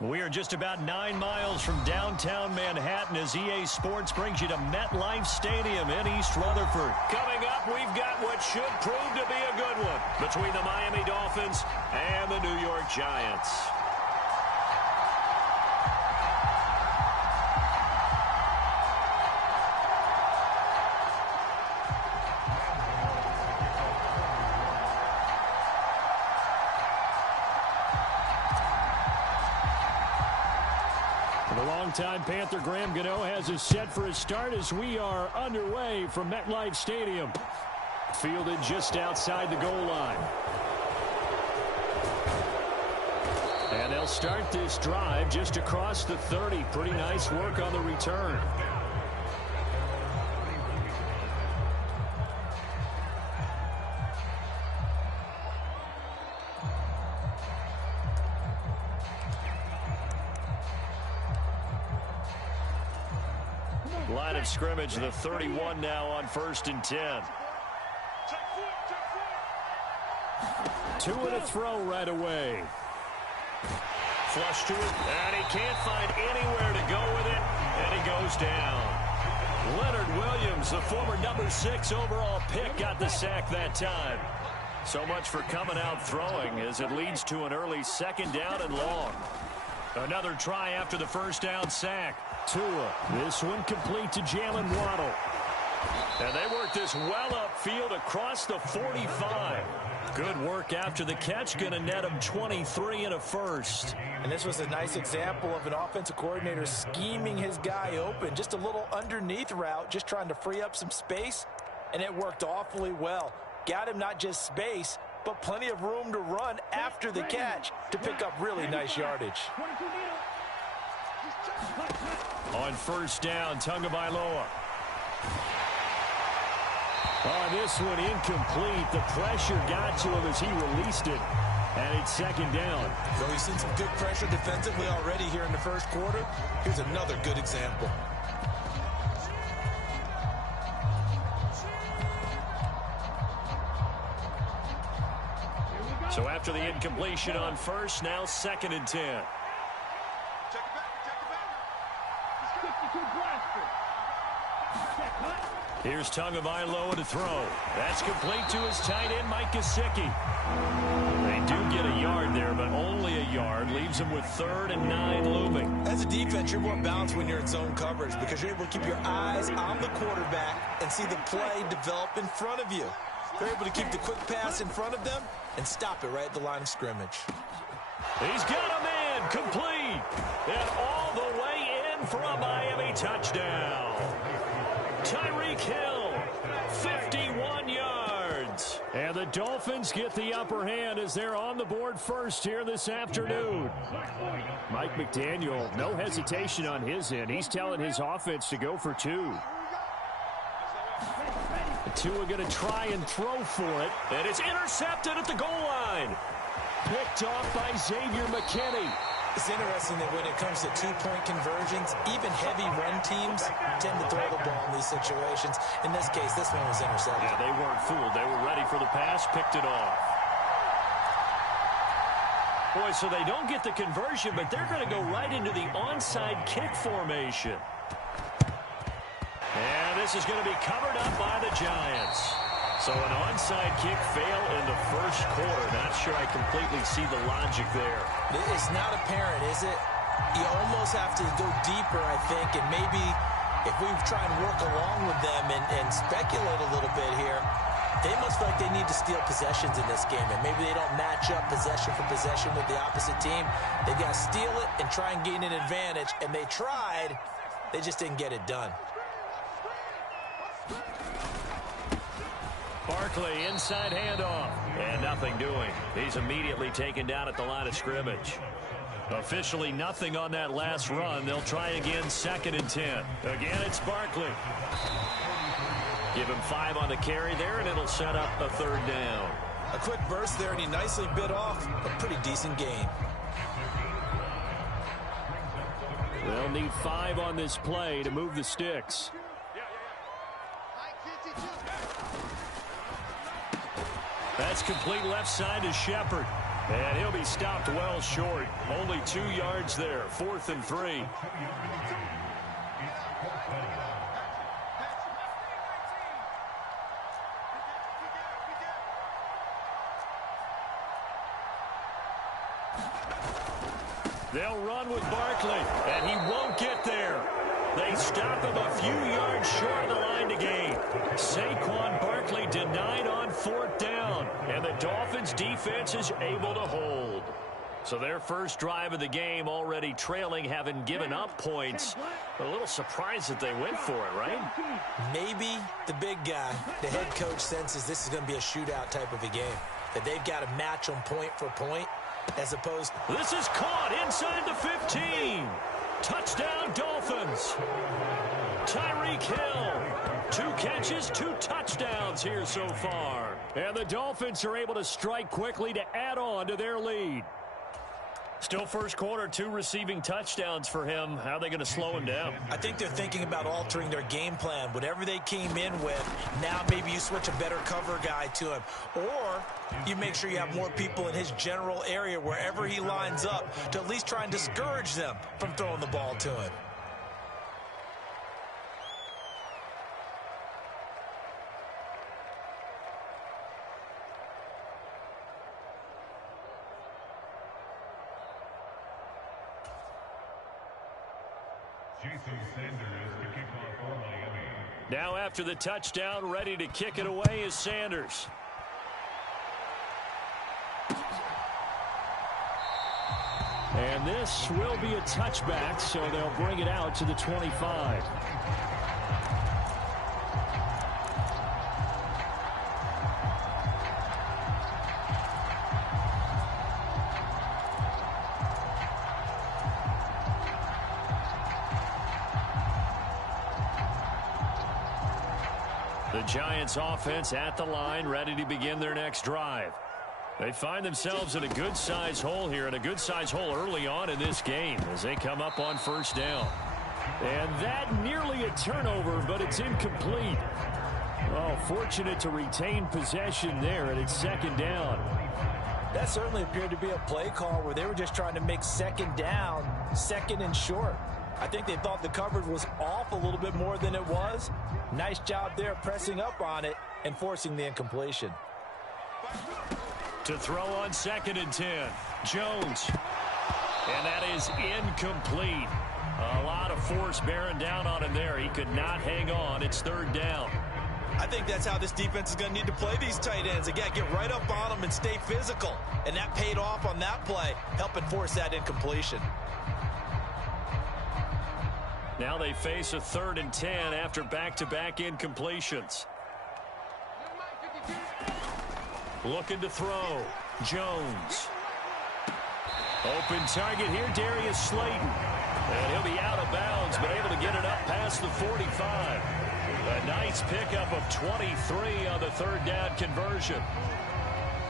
We are just about 9 miles from downtown Manhattan as EA Sports brings you to MetLife Stadium in East Rutherford. Coming up, we've got what should prove to be a good one between the Miami Dolphins and the New York Giants. Longtime Panther Graham Gano has us set for his start as we are underway from MetLife Stadium. Fielded just outside the goal line. And they'll start this drive just across the 30. Pretty nice work on the return. Line of scrimmage, the 31 now on 1st and 10. 2 and a throw right away. Flush to it, and he can't find anywhere to go with it, and he goes down. Leonard Williams, the former number 6 overall pick, got the sack that time. So much for coming out throwing as it leads to an early 2nd down and long. Another try after the 1st down sack. Tua, this one complete to Jalen Waddle. And they work this well upfield across the 45. Good work after the catch, going to net him 23 and a first. And this was a nice example of an offensive coordinator scheming his guy open. Just a little underneath route, just trying to free up some space, and it worked awfully well. Got him not just space, but plenty of room to run after the catch to pick up really nice yardage. On 1st down, Tagovailoa. This one incomplete. The pressure got to him as he released it. And it's 2nd down. So he's seen some good pressure defensively already here in the 1st quarter. Here's another good example. So after the incompletion on 1st, now 2nd and 10. Here's Tagovailoa to throw. That's complete to his tight end, Mike Gesicki. They do get a yard there, but only a yard. Leaves him with 3rd and 9 looming. As a defense, you're more balanced when you're in zone coverage because you're able to keep your eyes on the quarterback and see the play develop in front of you. They're able to keep the quick pass in front of them and stop it right at the line of scrimmage. He's got a man complete. And all the way in for a Miami touchdown. Tyreek Hill, 51 yards. And the Dolphins get the upper hand as they're on the board first here this afternoon. Mike McDaniel, no hesitation on his end. He's telling his offense to go for 2. Tua going to try and throw for it. And it's intercepted at the goal line. Picked off by Xavier McKinney. It's interesting that when it comes to 2-point conversions, even heavy run teams tend to throw the ball in these situations. In this case, this one was intercepted. Yeah, they weren't fooled. They were ready for the pass, picked it off. Boy, so they don't get the conversion, but they're going to go right into the onside kick formation. And this is going to be covered up by the Giants. So an onside kick fail in the 1st quarter. Not sure I completely see the logic there. It's not apparent, is it? You almost have to go deeper, I think, and maybe if we try and work along with them and speculate a little bit here, they must feel like they need to steal possessions in this game, and maybe they don't match up possession for possession with the opposite team. They've got to steal it and try and gain an advantage, and they tried. They just didn't get it done. Barkley, inside handoff, and nothing doing. He's immediately taken down at the line of scrimmage. Officially nothing on that last run. They'll try again, 2nd and 10. Again, it's Barkley. Give him 5 on the carry there, and it'll set up a 3rd down. A quick burst there, and he nicely bit off a pretty decent gain. They'll need 5 on this play to move the sticks. That's complete left side to Shepard. And he'll be stopped well short. Only 2 yards there. 4th and 3. They'll run with Barkley, and he won't get there. They stop him a few yards short of the line to gain. Saquon Barkley denied on 4th down, and the Dolphins defense is able to hold. So their first drive of the game already trailing, having given up points. A little surprised that they went for it, right? Maybe the big guy, the head coach, senses this is going to be a shootout type of a game, that they've got to match them point for point, as opposed. This is caught inside the 15. Touchdown, Dolphins. Tyreek Hill. 2 catches, 2 touchdowns here so far. And the Dolphins are able to strike quickly to add on to their lead. Still first quarter, 2 receiving touchdowns for him. How are they going to slow him down? I think they're thinking about altering their game plan. Whatever they came in with, now maybe you switch a better cover guy to him. Or you make sure you have more people in his general area wherever he lines up to at least try and discourage them from throwing the ball to him. Now after the touchdown, ready to kick it away is Sanders. And this will be a touchback, so they'll bring it out to the 25. The Giants offense at the line, ready to begin their next drive. They find themselves in a good-sized hole here, and a good-sized hole early on in this game as they come up on 1st down. And that nearly a turnover, but it's incomplete. Oh, fortunate to retain possession there, and it's 2nd down. That certainly appeared to be a play call where they were just trying to make 2nd down, 2nd and short. I think they thought the coverage was off a little bit more than it was. Nice job there pressing up on it and forcing the incompletion. To throw on 2nd and 10, Jones. And that is incomplete. A lot of force bearing down on him there. He could not hang on. It's 3rd down. I think that's how this defense is going to need to play these tight ends. They got to get right up on them and stay physical. And that paid off on that play, helping force that incompletion. Now they face a 3rd and 10 after back-to-back incompletions. Looking to throw. Jones. Open target here, Darius Slayton. And he'll be out of bounds, but able to get it up past the 45. A nice pickup of 23 on the 3rd down conversion.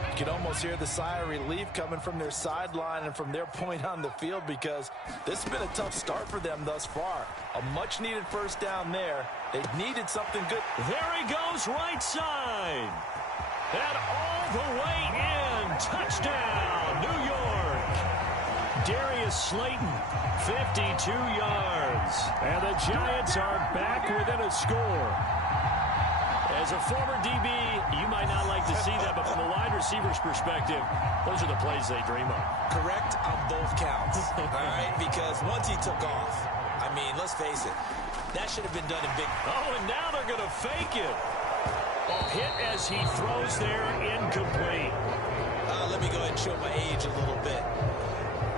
You can almost hear the sigh of relief coming from their sideline and from their point on the field, because this has been a tough start for them thus far. A much-needed 1st down there. They needed something good. There he goes, right side. And all the way in. Touchdown, New York. Darius Slayton, 52 yards. And the Giants are back within a score. As a former DB, you might not like to see that, but from a wide receiver's perspective, those are the plays they dream of. Correct on both counts, all right? Because once he took off, I mean, let's face it, that should have been done in big. Oh, and now they're going to fake it. Hit as he throws there, incomplete. Let me go ahead and show my age a little bit.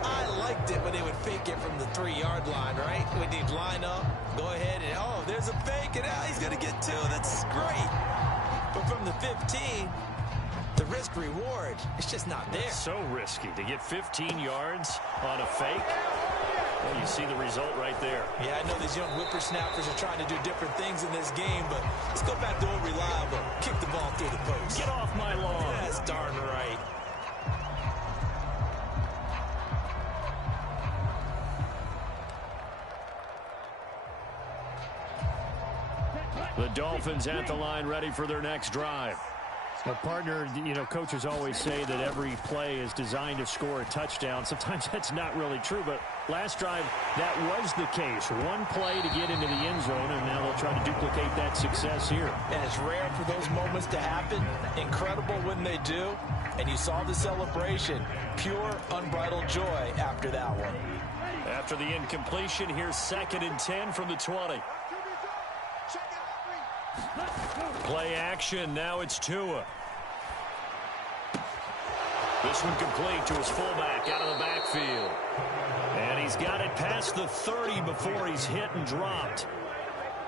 I liked it when they would fake it from the 3-yard line, right? When they'd line up, go ahead, and oh, there's a fake, and he's going to get 2. That's great. But from the 15, the risk-reward, it's just not there. It's so risky to get 15 yards on a fake. Well, you see the result right there. Yeah, I know these young whippersnappers are trying to do different things in this game, but let's go back to old reliable. Kick the ball through the post. Get off my lawn. That's darn right. The Dolphins at the line, ready for their next drive. Well, partner, you know, coaches always say that every play is designed to score a touchdown. Sometimes that's not really true, but last drive, that was the case. One play to get into the end zone, and now they'll try to duplicate that success here. And it's rare for those moments to happen. Incredible when they do. And you saw the celebration. Pure, unbridled joy after that one. After the incompletion, here's 2nd and 10 from the 20. Play action. Now it's Tua. This one complete to his fullback out of the backfield. And he's got it past the 30 before he's hit and dropped.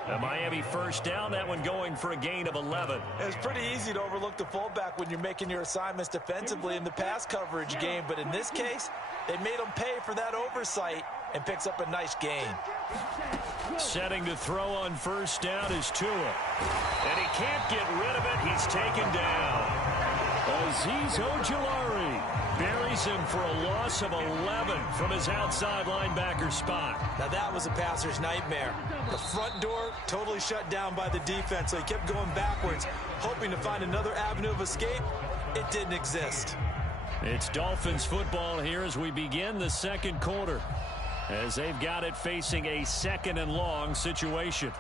A Miami first down, that one going for a gain of 11. It's pretty easy to overlook the fullback when you're making your assignments defensively in the pass coverage game. But in this case, they made him pay for that oversight and picks up a nice gain. Setting to throw on first down is Tua. And he can't get rid of it. He's taken down. Azeez Ojulari buries him for a loss of 11 from his outside linebacker spot. Now that was a passer's nightmare. The front door totally shut down by the defense, so he kept going backwards, hoping to find another avenue of escape. It didn't exist. It's Dolphins football here as we begin the second quarter, as they've got it facing a 2nd and long situation.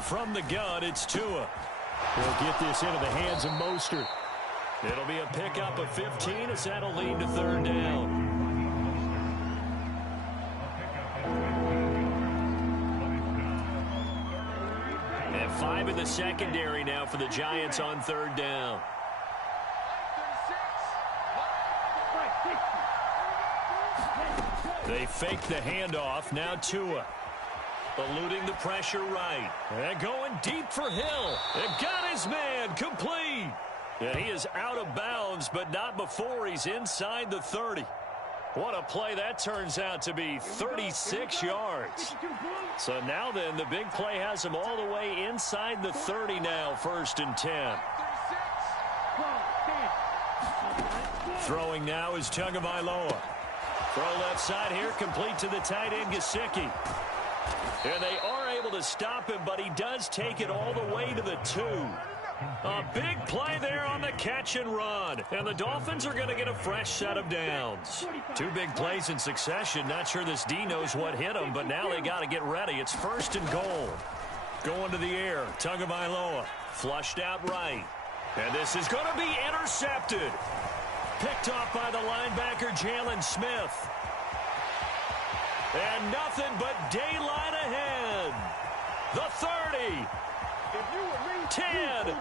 From the gun, it's Tua. He'll get this into the hands of Mostert. It'll be a pickup of 15 as that'll lead to 3rd down. And 5 in the secondary now for the Giants on 3rd down. They fake the handoff. Now Tua. Eluding the pressure right. And going deep for Hill. And got his man. Complete. And he is out of bounds, but not before he's inside the 30. What a play that turns out to be. 36 yards. So now then, the big play has him all the way inside the 30 now. 1st and 10. Throwing now is Tagovailoa. Throw left side here, complete to the tight end, Gesicki. And they are able to stop him, but he does take it all the way to the 2. A big play there on the catch and run. And the Dolphins are going to get a fresh set of downs. 2 big plays in succession. Not sure this D knows what hit him, but now they got to get ready. It's 1st and goal. Going to the air. Tagovailoa flushed out right. And this is going to be intercepted. Picked off by the linebacker, Jalen Smith. And nothing but daylight ahead. The 30. 10. And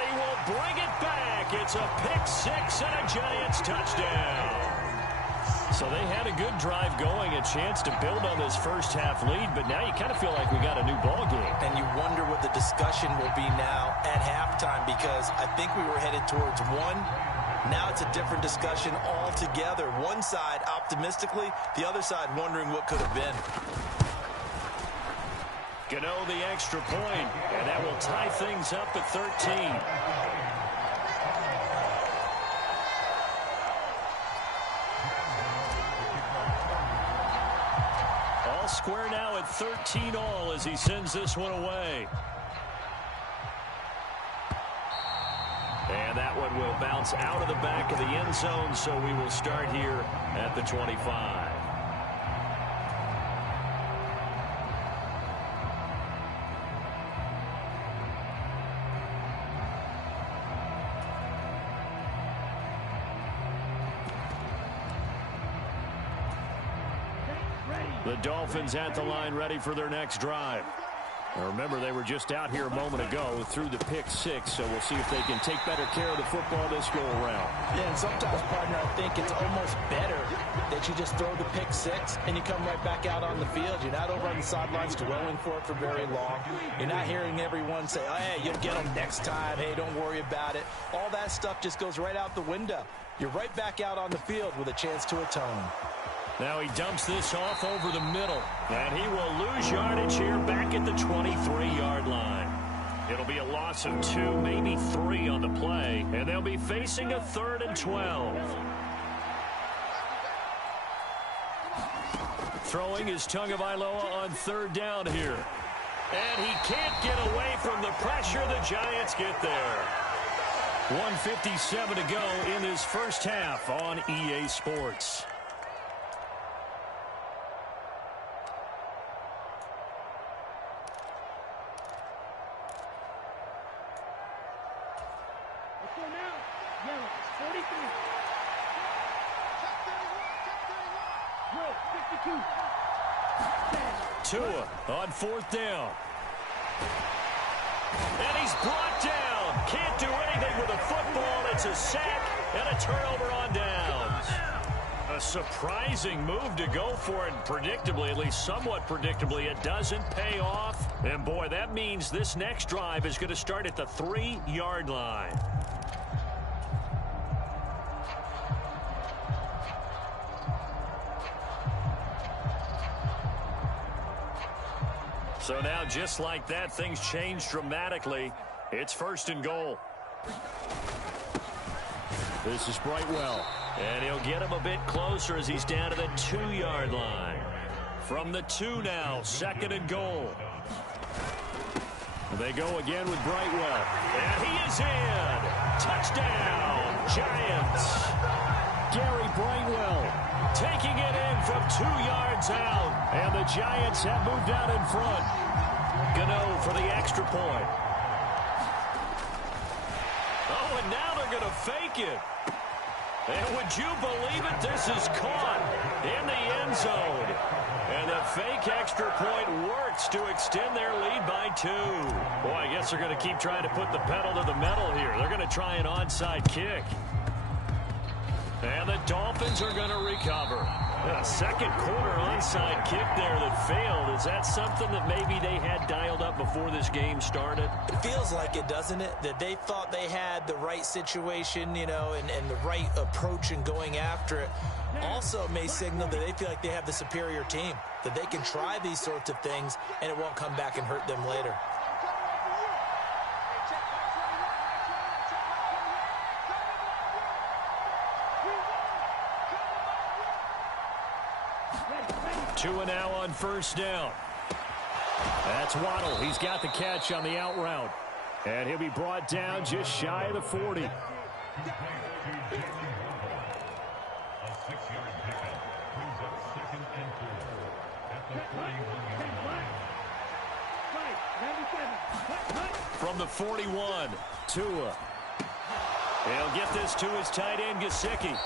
he will bring it back. It's a pick 6 and a Giants touchdown. So they had a good drive going, a chance to build on this first half lead, but now you kind of feel like we got a new ball game. And you wonder what the discussion will be now at halftime, because I think we were headed towards 1. Now it's a different discussion altogether. One side optimistically, the other side wondering what could have been. Gano the extra point, and that will tie things up at 13. All square now at 13 all as he sends this one away. And that one will bounce out of the back of the end zone, so we will start here at the 25. The Dolphins at the line ready for their next drive. Now remember, they were just out here a moment ago through the pick 6, so we'll see if they can take better care of the football this go around. Yeah, and sometimes, partner, I think it's almost better that you just throw the pick 6 and you come right back out on the field. You're not over on the sidelines dwelling for it for very long. You're not hearing everyone say, oh, hey, you'll get them next time. Hey, don't worry about it. All that stuff just goes right out the window. You're right back out on the field with a chance to atone. Now he dumps this off over the middle, and he will lose yardage here back at the 23-yard line. It'll be a loss of 2, maybe 3 on the play, and they'll be facing a 3rd and 12. Throwing is Tagovailoa on 3rd down here. And he can't get away from the pressure. The Giants get there. 1:57 to go in this first half on EA Sports. Let's go now. Yellow, 43. Drill, 62. Tua on 4th down. And he's brought down. Can't do anything with a football. It's a sack and a turnover on downs. A surprising move to go for it. Predictably, at least somewhat predictably, it doesn't pay off. And boy, that means this next drive is going to start at the 3-yard line. So now, just like that, things change dramatically. It's 1st and goal. This is Brightwell. And he'll get him a bit closer as he's down to the 2-yard line. From the 2 now, 2nd and goal. They go again with Brightwell. And he is in. Touchdown, Giants. Gary Brightwell taking it in from 2 yards out. And the Giants have moved out in front. Gano for the extra point. Oh, and now they're going to fake it. And would you believe it? This is caught in the end zone. And the fake extra point works to extend their lead by 2. Boy, I guess they're going to keep trying to put the pedal to the metal here. They're going to try an onside kick. And the Dolphins are going to recover. A second quarter onside kick there that failed. Is that something that maybe they had dialed up before this game started? It feels like it, doesn't it? That they thought they had the right situation, you know, and the right approach in going after it. Also may signal that they feel like they have the superior team, that they can try these sorts of things and it won't come back and hurt them later. Tua now on 1st down. That's Waddle. He's got the catch on the out route. And he'll be brought down just shy of the 40. From the 41, Tua. He'll get this to his tight end, Gesicki.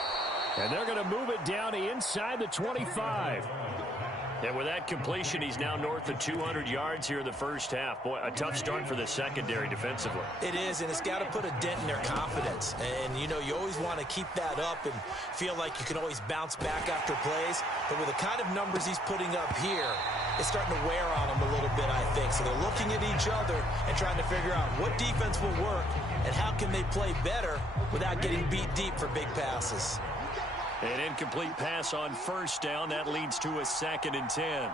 And they're going to move it down to inside the 25. And with that completion, he's now north of 200 yards here in the first half. Boy, a tough start for the secondary defensively. It is, and it's got to put a dent in their confidence. And, you know, you always want to keep that up and feel like you can always bounce back after plays. But with the kind of numbers he's putting up here, it's starting to wear on them a little bit, I think. So they're looking at each other and trying to figure out what defense will work and how can they play better without getting beat deep for big passes. An incomplete pass on 1st down. That leads to a 2nd and 10.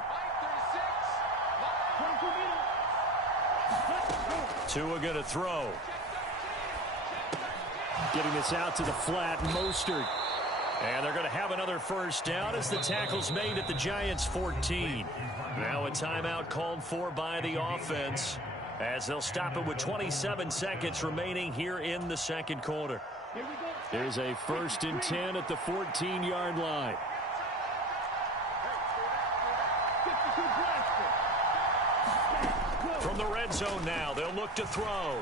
Tua going to throw. Getting this out to the flat, Mostert. And they're going to have another 1st down as the tackle's made at the Giants' 14. Now a timeout called for by the offense as they'll stop it with 27 seconds remaining here in the second quarter. There's a 1st and 10 at the 14-yard line. From the red zone now, they'll look to throw.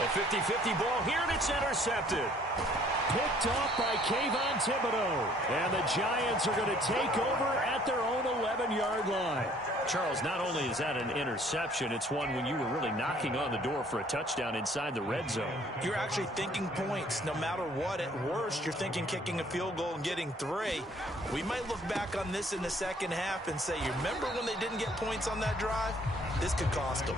A 50-50 ball here, and it's intercepted. Picked off by Kayvon Thibodeau. And the Giants are going to take over at their own 11-yard line. Charles, not only is that an interception, it's one when you were really knocking on the door for a touchdown inside the red zone. You're actually thinking points no matter what. At worst, you're thinking kicking a field goal and getting 3. We might look back on this in the second half and say, you remember when they didn't get points on that drive? This could cost them.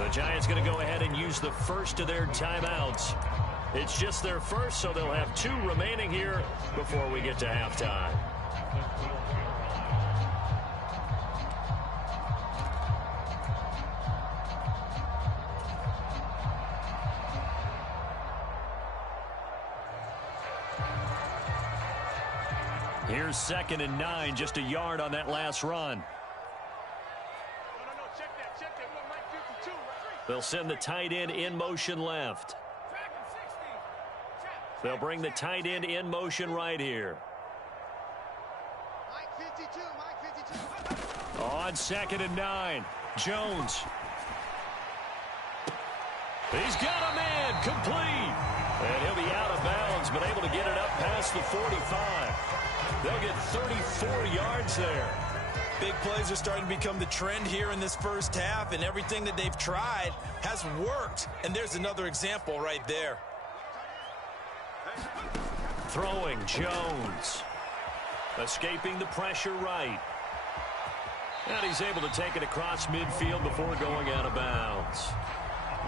The Giants going to go ahead and use the first of their timeouts. It's just their first, so they'll have 2 remaining here before we get to halftime. Here's 2nd and 9, just a yard on that last run. They'll send the tight end in motion left. They'll bring the tight end in motion right here. On 2nd and 9, Jones. He's got a man, complete. And he'll be out of bounds, but able to get it up past the 45. They'll get 34 yards there. Big plays are starting to become the trend here in this first half, and everything that they've tried has worked. And there's another example right there. Throwing, Jones. Escaping the pressure right. And he's able to take it across midfield before going out of bounds.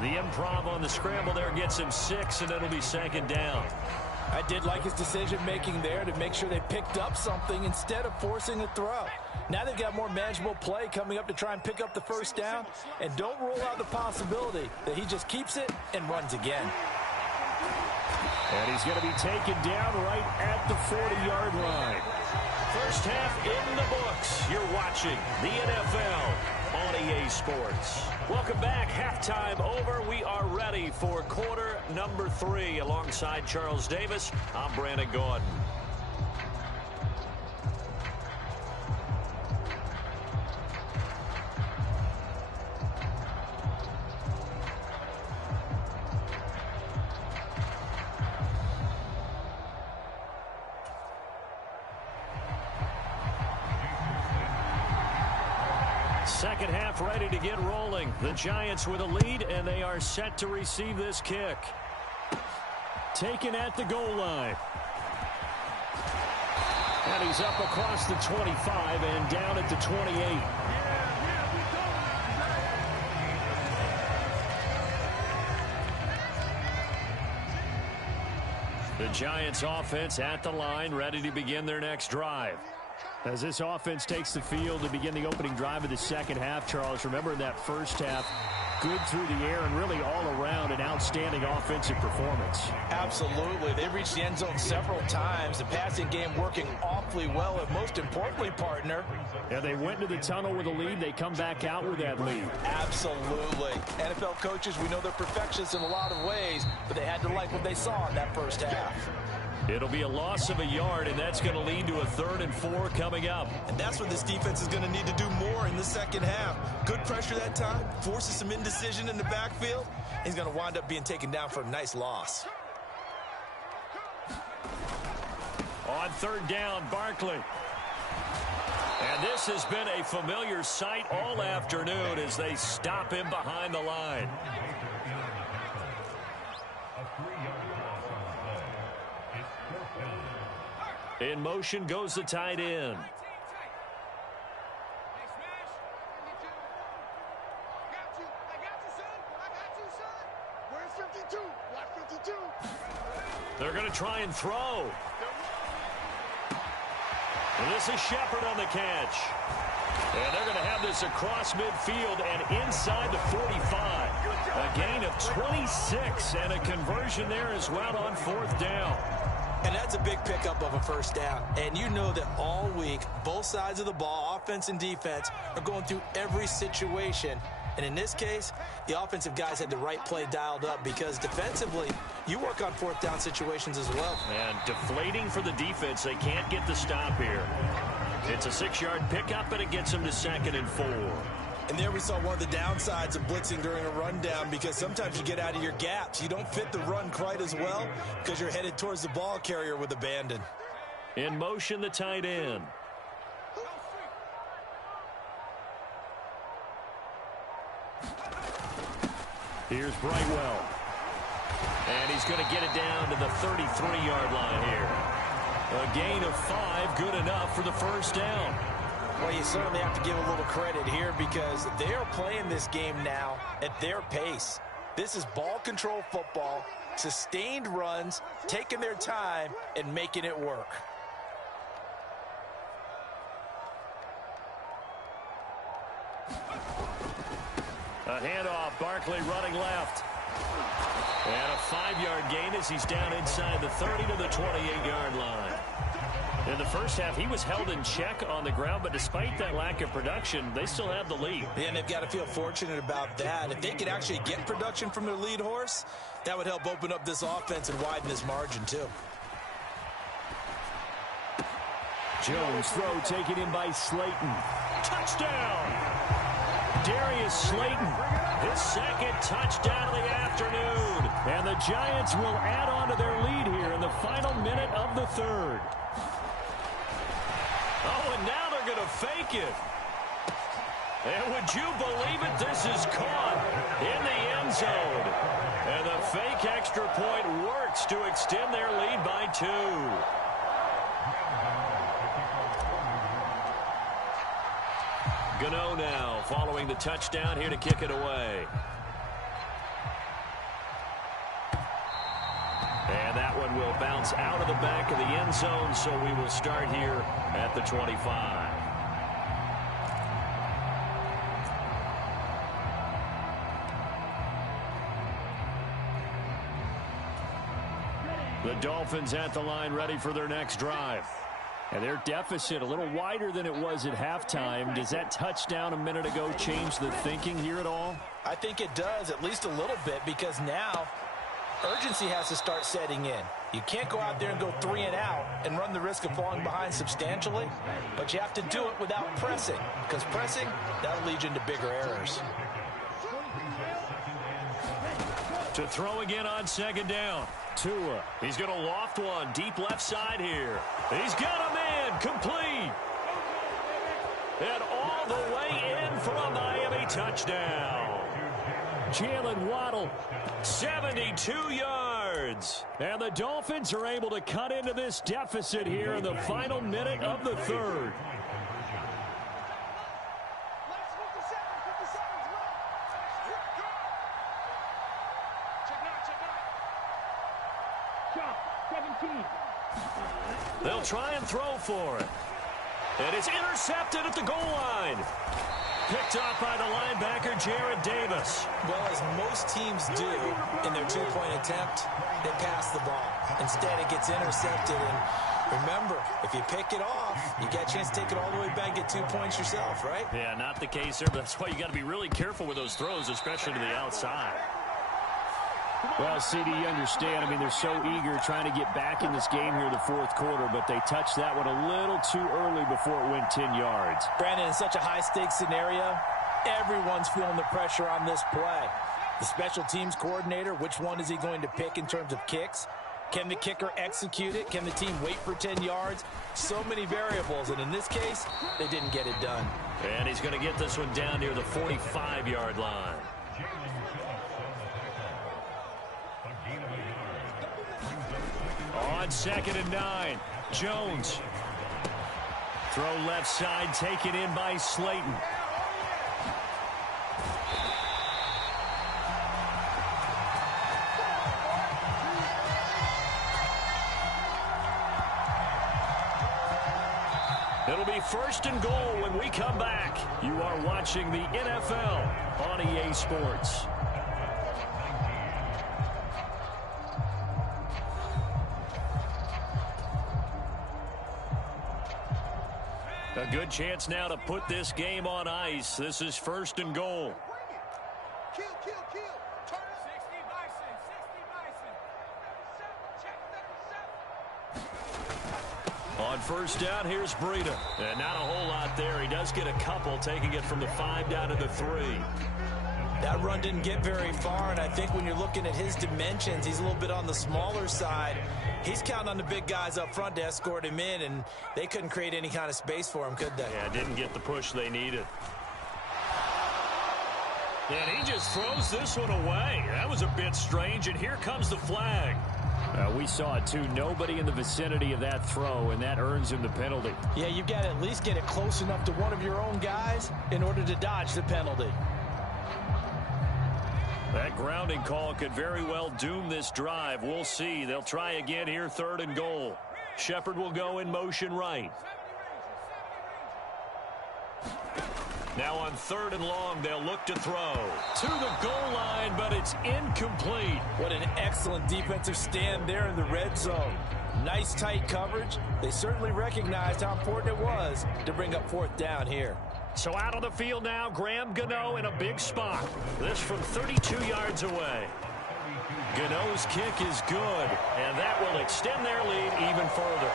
The improv on the scramble there gets him 6, and it'll be 2nd down. I did like his decision-making there to make sure they picked up something instead of forcing a throw. Now they've got more manageable play coming up to try and pick up the first down, and don't rule out the possibility that he just keeps it and runs again. And he's going to be taken down right at the 40-yard line. First half in the books. You're watching the NFL on EA Sports. Welcome back. Halftime over. We are ready for quarter number 3. Alongside Charles Davis, I'm Brandon Gordon. Second half ready to get rolling. The Giants with a lead, and they are set to receive this kick. Taken at the goal line. And he's up across the 25 and down at the 28. The Giants offense at the line, ready to begin their next drive. As this offense takes the field to begin the opening drive of the second half, Charles, remember in that first half, good through the air and really all around an outstanding offensive performance. Absolutely. They reached the end zone several times. The passing game working awfully well, and most importantly, partner. Yeah, they went into the tunnel with a lead. They come back out with that lead. Absolutely. NFL coaches, we know they're perfectionists in a lot of ways, but they had to like what they saw in that first half. It'll be a loss of a yard, and that's going to lead to a 3rd and 4 coming up. And that's what this defense is going to need to do more in the second half. Good pressure that time, forces some indecision in the backfield. He's going to wind up being taken down for a nice loss. On 3rd down, Barkley. And this has been a familiar sight all afternoon as they stop him behind the line. In motion goes the tight end. They're going to try and throw. And this is Shepard on the catch. And they're going to have this across midfield and inside the 45. A gain of 26 and a conversion there as well on 4th down. And that's a big pickup of a first down. And you know that all week, both sides of the ball, offense and defense, are going through every situation. And in this case, the offensive guys had the right play dialed up because defensively, you work on 4th down situations as well. And deflating for the defense. They can't get the stop here. It's a 6-yard pickup, and it gets them to 2nd and 4. And there we saw one of the downsides of blitzing during a rundown because sometimes you get out of your gaps. You don't fit the run quite as well because you're headed towards the ball carrier with abandon. In motion, the tight end. Here's Brightwell. And he's going to get it down to the 33-yard line here. A gain of 5, good enough for the first down. Well, you certainly have to give a little credit here because they are playing this game now at their pace. This is ball control football, sustained runs, taking their time, and making it work. A handoff, Barkley running left. And a 5-yard gain as he's down inside the 30 to the 28-yard line. In the first half, he was held in check on the ground, but despite that lack of production, they still have the lead. Yeah, and they've got to feel fortunate about that. If they could actually get production from their lead horse, that would help open up this offense and widen this margin, too. Jones throw taken in by Slayton. Touchdown! Darius Slayton, his second touchdown of the afternoon. And the Giants will add on to their lead here in the final minute of the third. Oh, and now they're going to fake it. And would you believe it? This is caught in the end zone. And the fake extra point works to extend their lead by 2. Gano now following the touchdown here to kick it away. And that one will bounce out of the back of the end zone, so we will start here at the 25. The Dolphins at the line ready for their next drive. And their deficit a little wider than it was at halftime. Does that touchdown a minute ago change the thinking here at all? I think it does, at least a little bit, because now urgency has to start setting in. You can't go out there and go 3 and out and run the risk of falling behind substantially, but you have to do it without pressing, because pressing, that'll lead you into bigger errors. To throw again on second down. Tua, he's going to loft one deep left side here. He's got a man complete. And all the way in for a Miami touchdown. Jalen Waddle, 72 yards. And the Dolphins are able to cut into this deficit here in the final minute of the third. They'll try and throw for it. And it's intercepted at the goal line. Picked off by the linebacker, Jared Davis. Well, as most teams do in their two-point attempt, they pass the ball. Instead, it gets intercepted. And remember, if you pick it off, you get a chance to take it all the way back and get 2 points yourself, right? Yeah, not the case there. But that's why you got to be really careful with those throws, especially to the outside. Well, CD, you understand. I mean, they're so eager trying to get back in this game here in the fourth quarter, but they touched that one a little too early before it went 10 yards. Brandon, in such a high-stakes scenario, everyone's feeling the pressure on this play. The special teams coordinator, which one is he going to pick in terms of kicks? Can the kicker execute it? Can the team wait for 10 yards? So many variables, and in this case, they didn't get it done. And he's going to get this one down near the 45-yard line. On 2nd and 9, Jones. Throw left side, taken in by Slayton. It'll be 1st and goal when we come back. You are watching the NFL on EA Sports. A good chance now to put this game on ice. This is 1st and goal. Kill. Turn it. 60 Bison. On 1st down, here's Breida. And not a whole lot there. He does get a couple, taking it from the 5 down to the 3. That run didn't get very far, and I think when you're looking at his dimensions, he's a little bit on the smaller side. He's counting on the big guys up front to escort him in, and they couldn't create any kind of space for him, could they? Yeah, didn't get the push they needed. And he just throws this one away. That was a bit strange, and here comes the flag. We saw it, too. Nobody in the vicinity of that throw, and that earns him the penalty. Yeah, you've got to at least get it close enough to one of your own guys in order to dodge the penalty. That grounding call could very well doom this drive. We'll see. They'll try again here, 3rd and goal. Shepard will go in motion right. Now on 3rd and long, they'll look to throw. To the goal line, but it's incomplete. What an excellent defensive stand there in the red zone. Nice tight coverage. They certainly recognized how important it was to bring up fourth down here. So out on the field now, Graham Gano in a big spot. This from 32 yards away. Gano's kick is good, and that will extend their lead even further.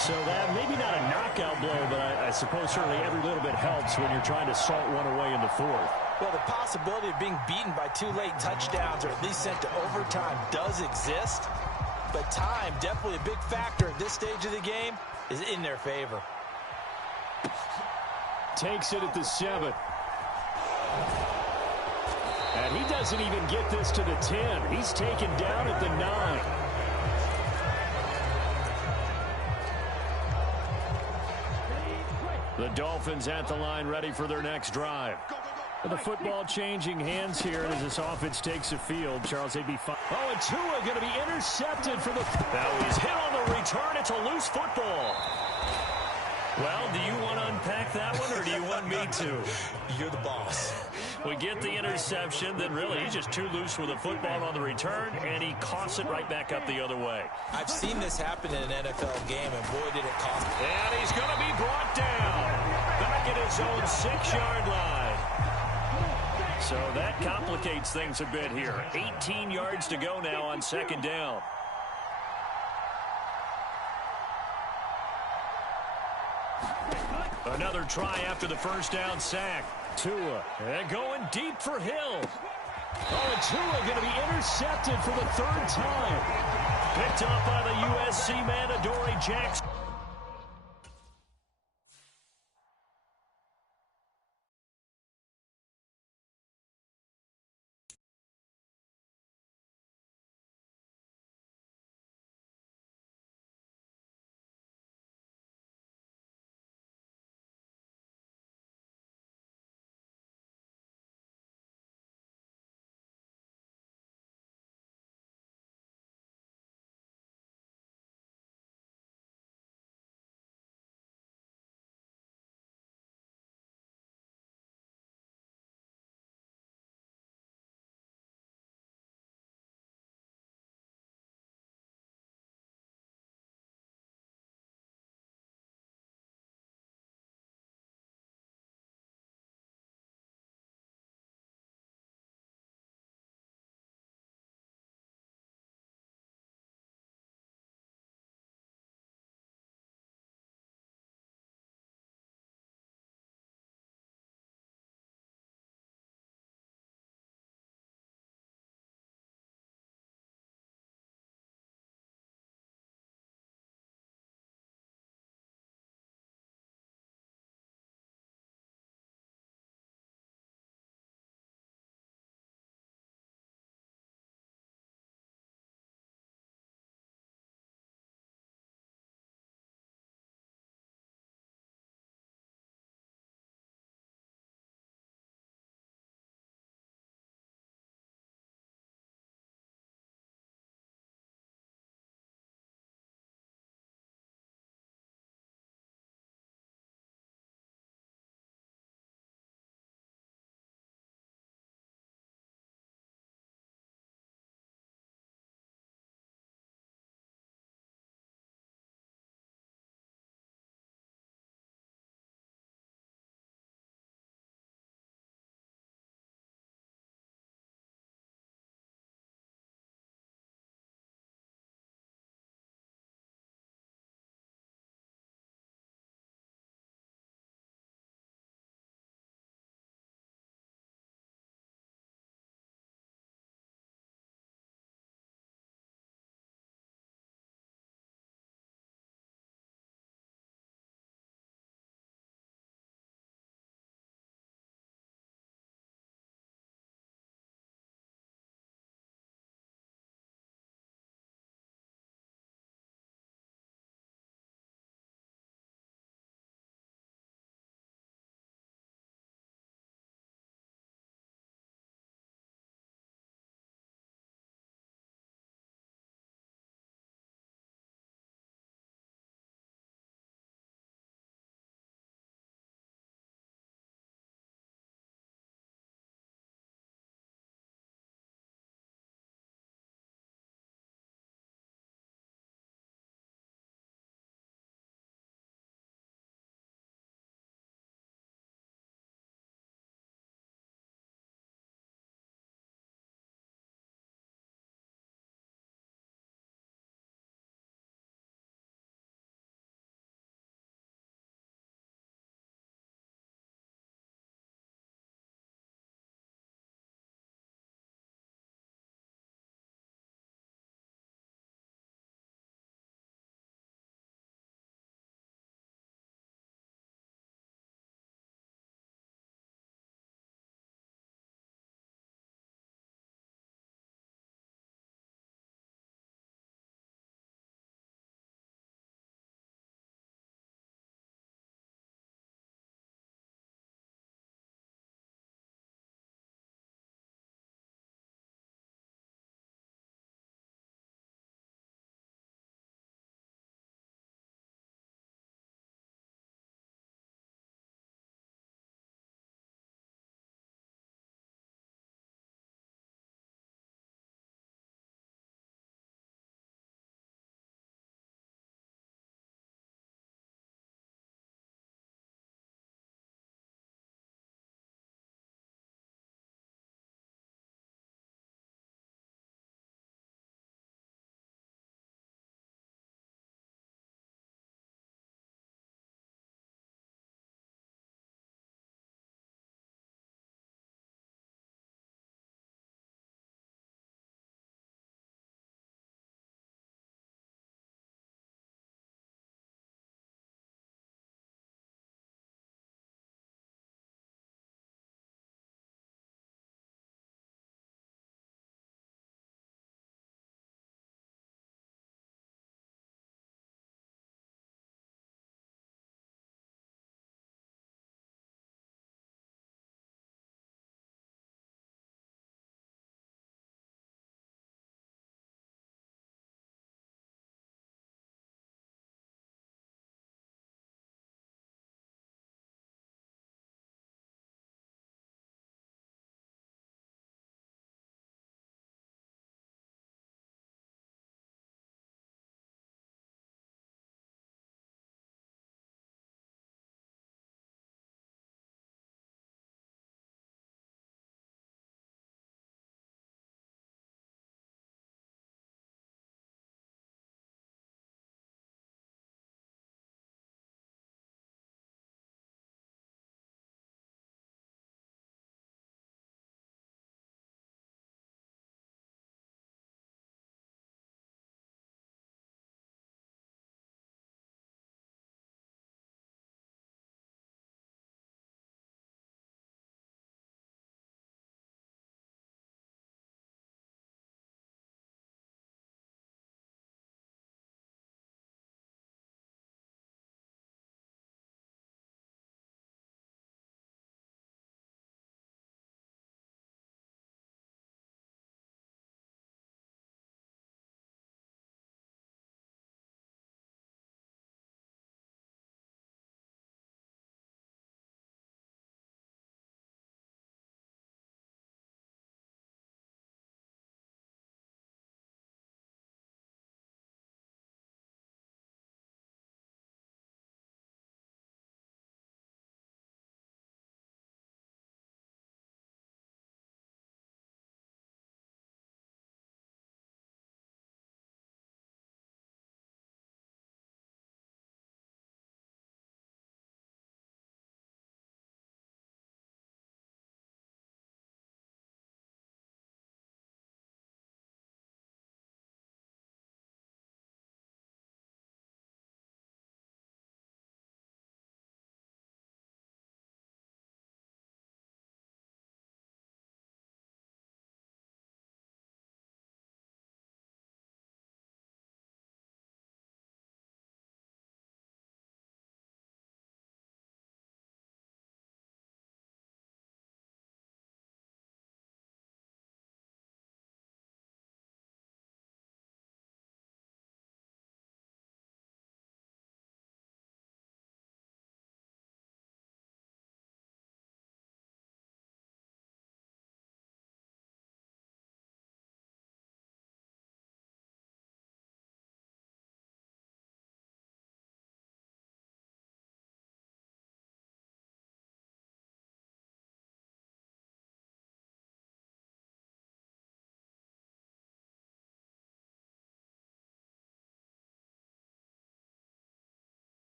So that maybe not a knockout blow, but I suppose certainly every little bit helps when you're trying to salt one away in the fourth. Well, the possibility of being beaten by 2 late touchdowns or at least sent to overtime does exist. But time, definitely a big factor at this stage of the game, is in their favor. Takes it at the 7. And he doesn't even get this to the 10. He's taken down at the 9. The Dolphins at the line, ready for their next drive. The football changing hands here as this offense takes the field. Charles, they'd be fine. Oh, and Tua going to be intercepted for the... Now he's hit on the return. It's a loose football. Well, do you want to unpack that one, or do you want me to? You're the boss. We get the interception, then really he's just too loose with the football on the return, and he coughs it right back up the other way. I've seen this happen in an NFL game, and boy, did it cost. And he's going to be brought down back at his own 6-yard line. So that complicates things a bit here. 18 yards to go now on second down. Another try after the first down sack. Tua, and going deep for Hill. Oh, and Tua going to be intercepted for the 3rd time. Picked up by the USC man, Adoree Jackson.